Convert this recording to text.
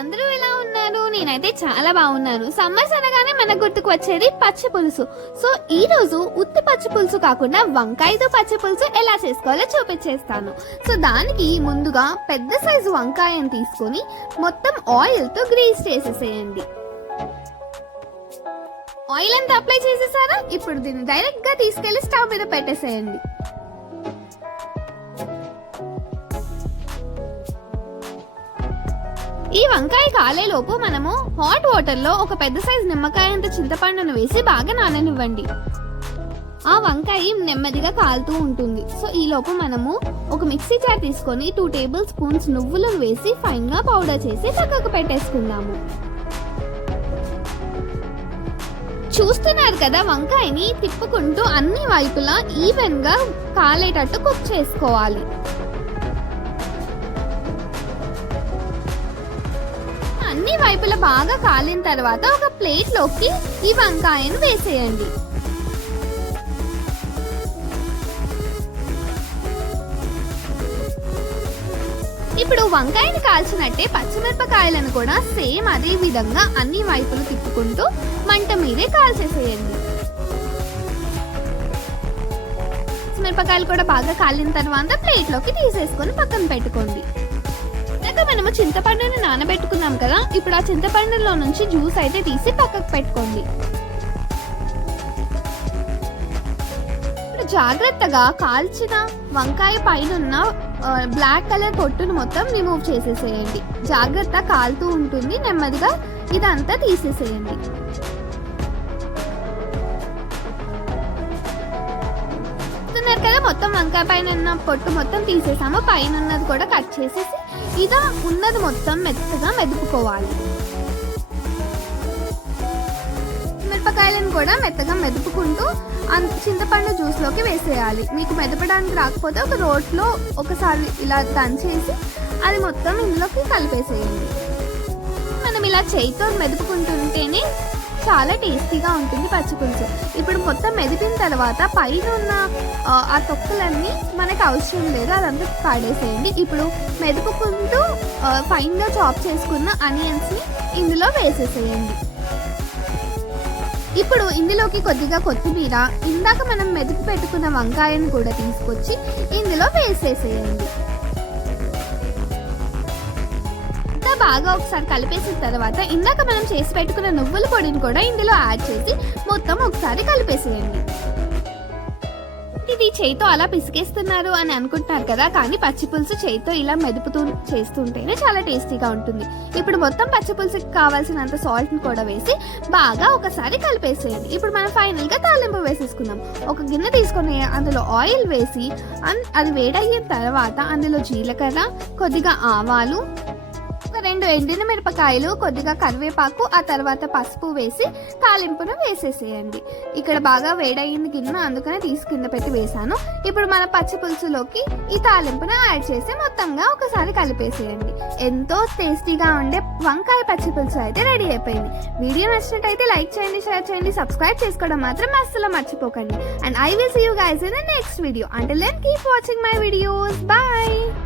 అందరూ ఎలా ఉన్నారు? నేనైతే చాలా బాగున్నాను. సమ్మర్స్ అనగానే మనకు గుర్తుకు వచ్చేది పచ్చి పులుసు. సో ఈ రోజు ఉత్తి పచ్చి పులుసు కాకుండా వంకాయతో పచ్చి పులుసు ఎలా చేసుకోవాలో చూపించేస్తాను. సో దానికి ముందుగా పెద్ద సైజు వంకాయని తీసుకొని మొత్తం ఆయిల్ తో గ్రీస్ చేసేసేయండి. ఆయిల్ అంతా అప్లై చేసేసారా? ఇప్పుడు దీన్ని డైరెక్ట్ గా తీసుకెళ్లి స్టవ్ మీద పెట్టేసేయండి. ఈ వంకాయ కాలేలోపు మనము హాట్ వాటర్ లో ఒక పెద్ద సైజు నిమ్మకాయ అంత చింతపండును వేసి బాగా నాననివ్వండి. ఆ వంకాయ నెమ్మదిగా కాలుతూ ఉంటుంది. సో ఈ లోపు మనము ఒక మిక్సీ జార్ తీసుకొని 2 టేబుల్ స్పూన్స్ నువ్వులను వేసి ఫైన్ గా పౌడర్ చేసి పక్కకు పెట్టేసుకుందాము. చూస్తున్నారు కదా, వంకాయని తిప్పుకుంటూ అన్ని వైపులా ఈవెన్ గా కాలేటట్టు కుక్ చేసుకోవాలి. అన్ని వైపులా బాగా కాలిన తర్వాత ఒక ప్లేట్ లోకి ఈ వంకాయను వేసేయండి. ఇప్పుడు వంకాయని కాల్చినట్టే పచ్చిమిరపకాయలను కూడా సేమ్ అదే విధంగా అన్ని వైపులు తిప్పుకుంటూ మంట మీదే కాల్చేసేయండి. పచ్చిమిరపకాయలు కూడా బాగా కాలిన తర్వాత ప్లేట్ లోకి తీసేసుకొని పక్కన పెట్టుకోండి. మనము చింతపండుని నానబెట్టుకున్నాం కదా, ఇప్పుడు ఆ చింతపండులో నుంచి జ్యూస్ అయితే తీసి పక్కకు పెట్టుకోండి. ఇప్పుడు జాగ్రత్తగా కాల్చిన వంకాయ పైన బ్లాక్ కలర్ పొట్టును మొత్తం రిమూవ్ చేసేసేయండి. జాగ్రత్త, కాలుతూ ఉంటుంది, నెమ్మదిగా ఇదంతా తీసేసేయండి. కదా, మొత్తం వంకాయ పైన ఉన్న పొట్టు మొత్తం తీసేసాము. పైన ఉన్నది కూడా కట్ చేసేసి ఇదా ఉన్నది మొత్తం మెత్తగా మెదుపుకోవాలి. మిరపకాయలను కూడా మెత్తగా మెదుపుకుంటూ చింతపండు జ్యూస్ లోకి వేసేయాలి. మీకు మెదపడానికి రాకపోతే ఒక రోట్లో ఒకసారి ఇలా దంచేసి అది మొత్తం ఇందులోకి కలిపేసేయండి. మనం ఇలా చేయితో మెదుపుకుంటుంటేనే చాలా టేస్టీగా ఉంటుంది పచ్చి పులుసు. ఇప్పుడు మొత్తం మెదిపిన తర్వాత పైన ఉన్న ఆ తొక్కలన్నీ మనకు అవసరం లేదు, అదంతా పాడేసేయండి. ఇప్పుడు మెదుపుకుంటూ ఫైన్ గా చాప్ చేసుకున్న ఆనియన్స్ ని ఇందులో వేసేసేయండి. ఇప్పుడు ఇందులోకి కొద్దిగా కొత్తిమీర, ఇందాక మనం మెదిపి పెట్టుకున్న వంకాయను కూడా తీసుకొచ్చి ఇందులో వేసేసేయండి. బాగా ఒకసారి కలిపేసిన తర్వాత ఇందాక మనం చేసి పెట్టుకున్న నువ్వుల పొడిని కూడా ఇందులో యాడ్ చేసి మొత్తం ఒకసారి కలిపేసేయండి. ఇది చేయితో అలా పిసికేస్తున్నారు అని అనుకుంటున్నారు కదా, కానీ పచ్చి పులుసు చేయితో ఇలా మెదుపుతూ చేస్తుంటేనే చాలా టేస్టీగా ఉంటుంది. ఇప్పుడు మొత్తం పచ్చి పులుసుకి కావాల్సినంత సాల్ట్ ని కూడా వేసి బాగా ఒకసారి కలిపేసేయండి. ఇప్పుడు మనం ఫైనల్ గా తాలింపు వేసేసుకుందాం. ఒక గిన్నె తీసుకొని అందులో ఆయిల్ వేసి అది వేడయిన తర్వాత అందులో జీలకర్ర, కొద్దిగా ఆవాలు, 2 ఎండిన మిరపకాయలు, కొద్దిగా కరివేపాకు, ఆ తర్వాత పసుపు వేసి తాలింపును వేసేసేయండి. ఇక్కడ బాగా వేడయింది గిన్నె, అందుకనే తీసి కింద పెట్టి వేసాను. ఇప్పుడు మన పచ్చి పులుసులోకి ఈ తాలింపును యాడ్ చేసి మొత్తంగా ఒకసారి కలిపేసేయండి. ఎంతో టేస్టీగా ఉండే వంకాయ పచ్చి పులుసు అయితే రెడీ అయిపోయింది. వీడియో నచ్చినట్టయితే లైక్ చేయండి, షేర్ చేయండి, సబ్స్క్రైబ్ చేసుకోవడం మాత్రం అస్సలు మర్చిపోకండి. And I will see you guys in the next video. Until then, keep watching my videos. Bye.